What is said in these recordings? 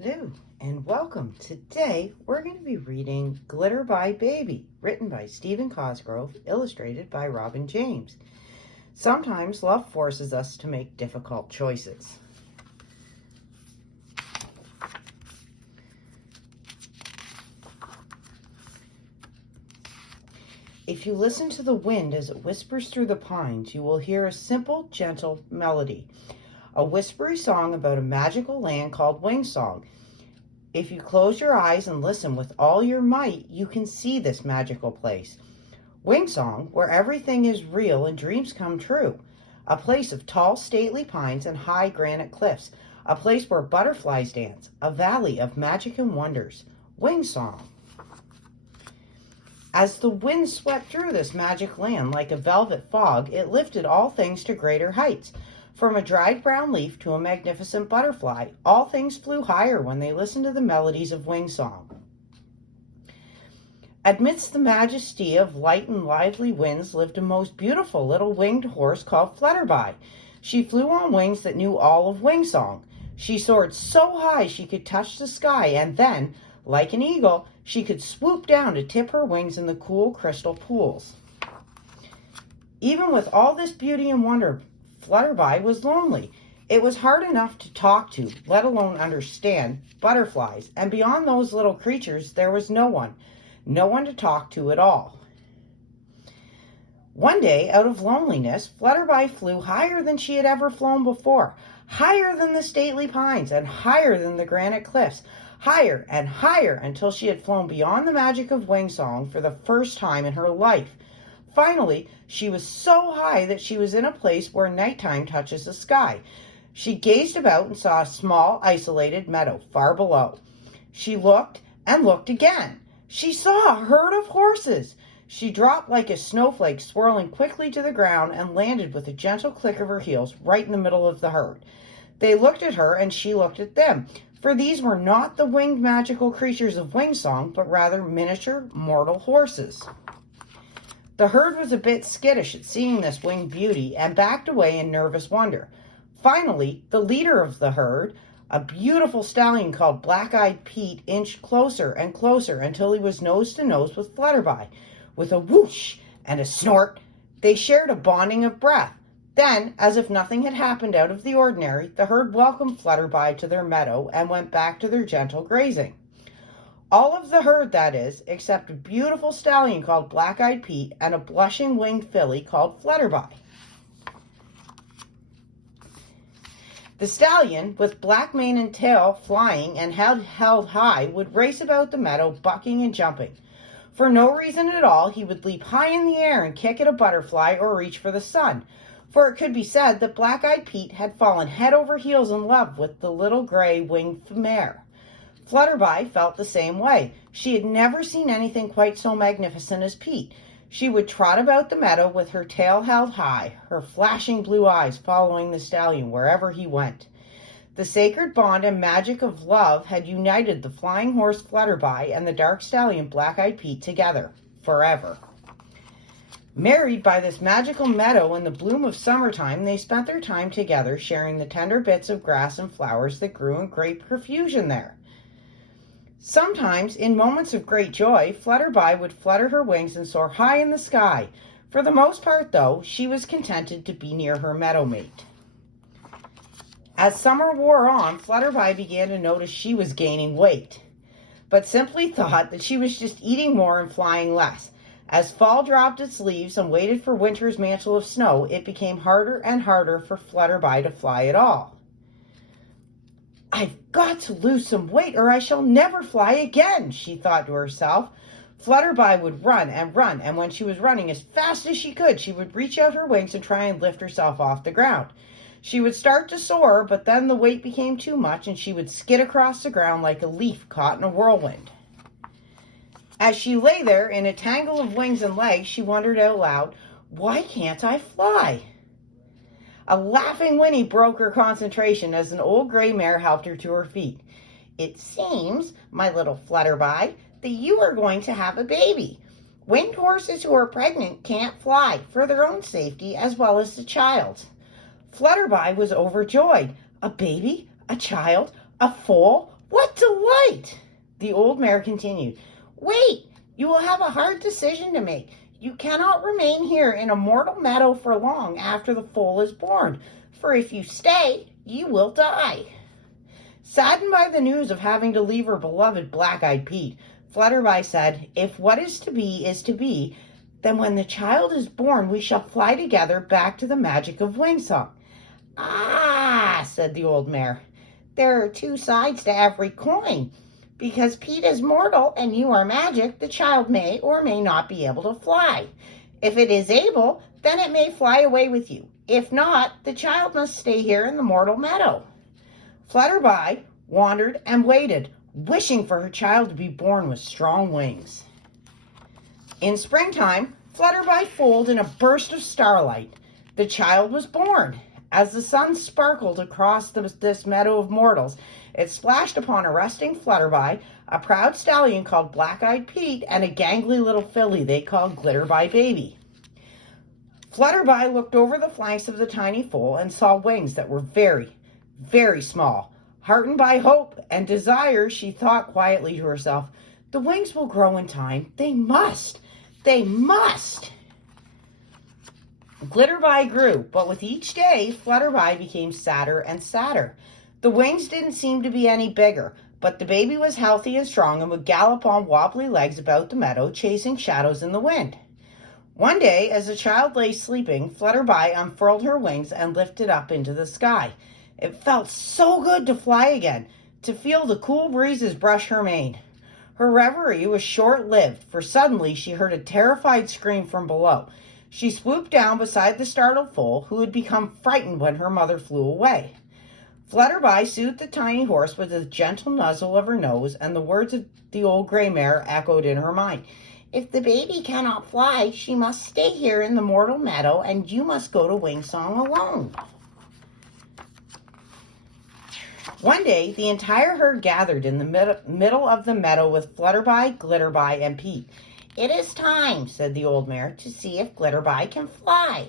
Hello and welcome. Today we're going to be reading Glitterby Baby, written by Stephen Cosgrove, illustrated by Robin James. Sometimes love forces us to make difficult choices. If you listen to the wind as it whispers through the pines, you will hear a simple, gentle melody, a whispery song about a magical land called Wingsong. If you close your eyes and listen with all your might, you can see this magical place. Wingsong, where everything is real and dreams come true. A place of tall, stately pines and high granite cliffs. A place where butterflies dance. A valley of magic and wonders. Wingsong. As the wind swept through this magic land like a velvet fog, it lifted all things to greater heights. From a dried brown leaf to a magnificent butterfly, all things flew higher when they listened to the melodies of Wingsong. Amidst the majesty of light and lively winds lived a most beautiful little winged horse called Flutterbye. She flew on wings that knew all of Wingsong. She soared so high she could touch the sky, and then, like an eagle, she could swoop down to tip her wings in the cool crystal pools. Even with all this beauty and wonder, Flutterby was lonely. It was hard enough to talk to, let alone understand, butterflies, and beyond those little creatures there was no one to talk to at all. One day, out of loneliness, Flutterby flew higher than she had ever flown before, higher than the stately pines and higher than the granite cliffs, higher and higher until she had flown beyond the magic of Wingsong for the first time in her life. Finally, she was so high that she was in a place where nighttime touches the sky. She gazed about and saw a small, isolated meadow far below. She looked and looked again. She saw a herd of horses. She dropped like a snowflake, swirling quickly to the ground, and landed with a gentle click of her heels right in the middle of the herd. They looked at her, and she looked at them, for these were not the winged magical creatures of Wingsong, but rather miniature mortal horses. The herd was a bit skittish at seeing this winged beauty and backed away in nervous wonder. Finally, the leader of the herd, a beautiful stallion called Black-Eyed Pete, inched closer and closer until he was nose to nose with Flutterby. With a whoosh and a snort, they shared a bonding of breath. Then, as if nothing had happened out of the ordinary, the herd welcomed Flutterby to their meadow and went back to their gentle grazing. All of the herd, that is, except a beautiful stallion called Black-Eyed Pete and a blushing winged filly called Flutterbye. The stallion, with black mane and tail flying and held high, would race about the meadow, bucking and jumping. For no reason at all, he would leap high in the air and kick at a butterfly or reach for the sun. For it could be said that Black-Eyed Pete had fallen head over heels in love with the little gray winged mare. Flutterby felt the same way. She had never seen anything quite so magnificent as Pete. She would trot about the meadow with her tail held high, her flashing blue eyes following the stallion wherever he went. The sacred bond and magic of love had united the flying horse Flutterby and the dark stallion Black-Eyed Pete together, forever. Married by this magical meadow in the bloom of summertime, they spent their time together, sharing the tender bits of grass and flowers that grew in great profusion there. Sometimes, in moments of great joy, Flutterby would flutter her wings and soar high in the sky. For the most part, though, she was contented to be near her meadow mate. As summer wore on, Flutterby began to notice she was gaining weight, but simply thought that she was just eating more and flying less. As fall dropped its leaves and waited for winter's mantle of snow, it became harder and harder for Flutterby to fly at all. "I've got to lose some weight or I shall never fly again," she thought to herself. Flutterby would run, and when she was running as fast as she could, she would reach out her wings and try and lift herself off the ground. She would start to soar, but then the weight became too much and she would skid across the ground like a leaf caught in a whirlwind. As she lay there in a tangle of wings and legs, she wondered out loud, "Why can't I fly?" A laughing whinny broke her concentration as an old gray mare helped her to her feet. "It seems, my little Flutterby, that you are going to have a baby. Winged horses who are pregnant can't fly for their own safety as well as the child's." Flutterbye was overjoyed. A baby? A child? A foal? What delight! The old mare continued. Wait, you will have a hard decision to make. You cannot remain here in a mortal meadow for long after the foal is born, for if you stay, you will die. Saddened by the news of having to leave her beloved Black-Eyed Pete, Flutterby said, If what is to be, then when the child is born, we shall fly together back to the magic of Wingsong. Ah, said the old mare, there are two sides to every coin. Because Pete is mortal and you are magic, the child may or may not be able to fly. If it is able, then it may fly away with you. If not, the child must stay here in the mortal meadow. Flutterby wandered and waited, wishing for her child to be born with strong wings. In springtime, Flutterby foaled in a burst of starlight. The child was born. As the sun sparkled across this meadow of mortals, it splashed upon a resting Flutterby, a proud stallion called Black-Eyed Pete, and a gangly little filly they called Glitterby Baby. Flutterby looked over the flanks of the tiny foal and saw wings that were very, very small. Heartened by hope and desire, she thought quietly to herself, the wings will grow in time. They must. They must. Glitterby grew, but with each day, Flutterby became sadder and sadder. The wings didn't seem to be any bigger, but the baby was healthy and strong and would gallop on wobbly legs about the meadow, chasing shadows in the wind. One day, as the child lay sleeping, Flutterby unfurled her wings and lifted up into the sky. It felt so good to fly again, to feel the cool breezes brush her mane. Her reverie was short-lived, for suddenly she heard a terrified scream from below. She swooped down beside the startled foal, who had become frightened when her mother flew away. Flutterby soothed the tiny horse with a gentle nuzzle of her nose, and the words of the old gray mare echoed in her mind. If the baby cannot fly, she must stay here in the mortal meadow, and you must go to Wingsong alone. One day, the entire herd gathered in the middle of the meadow with Flutterby, Glitterby, and Pete. It is time, said the old mare, to see if Glitterby can fly.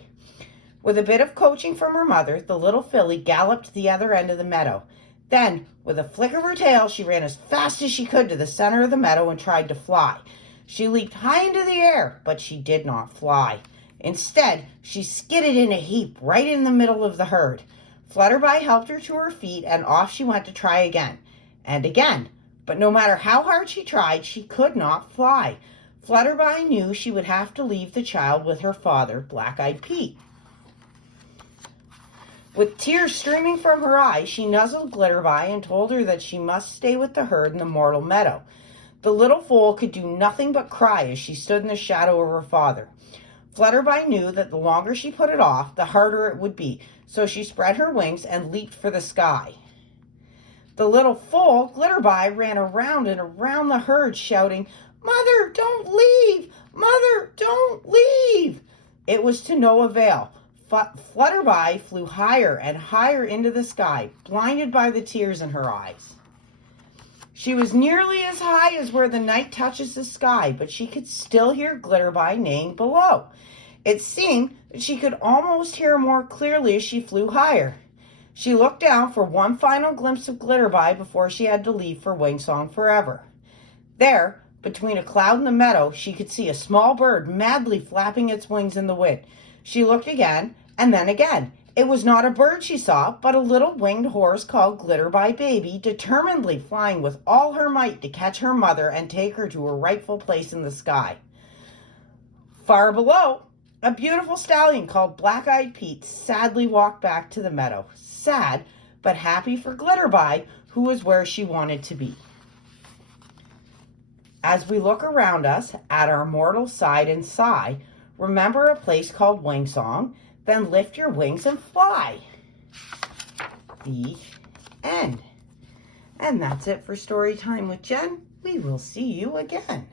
With a bit of coaching from her mother, the little filly galloped to the other end of the meadow. Then, with a flick of her tail, she ran as fast as she could to the center of the meadow and tried to fly. She leaped high into the air, but she did not fly. Instead, she skidded in a heap right in the middle of the herd. Flutterby helped her to her feet, and off she went to try again and again. But no matter how hard she tried, she could not fly. Flutterby knew she would have to leave the child with her father, Black-Eyed Pete. With tears streaming from her eyes, she nuzzled Glitterby and told her that she must stay with the herd in the mortal meadow. The little foal could do nothing but cry as she stood in the shadow of her father. Flutterby knew that the longer she put it off, the harder it would be, so she spread her wings and leaped for the sky. The little foal, Glitterby, ran around and around the herd, shouting, Mother, don't leave! Mother, don't leave! It was to no avail. Flutterby flew higher and higher into the sky, blinded by the tears in her eyes. She was nearly as high as where the night touches the sky, but she could still hear Glitterby neighing below. It seemed that she could almost hear more clearly as she flew higher. She looked down for one final glimpse of Glitterby before she had to leave for Wingsong forever. There, between a cloud and the meadow, she could see a small bird madly flapping its wings in the wind. She looked again, and then again. It was not a bird she saw, but a little winged horse called Glitterby Baby, determinedly flying with all her might to catch her mother and take her to her rightful place in the sky. Far below, a beautiful stallion called Black-Eyed Pete sadly walked back to the meadow, sad but happy for Glitterby, who was where she wanted to be. As we look around us at our mortal side and sigh, remember a place called Wingsong, then lift your wings and fly. The end. And that's it for Story Time with Jen. We will see you again.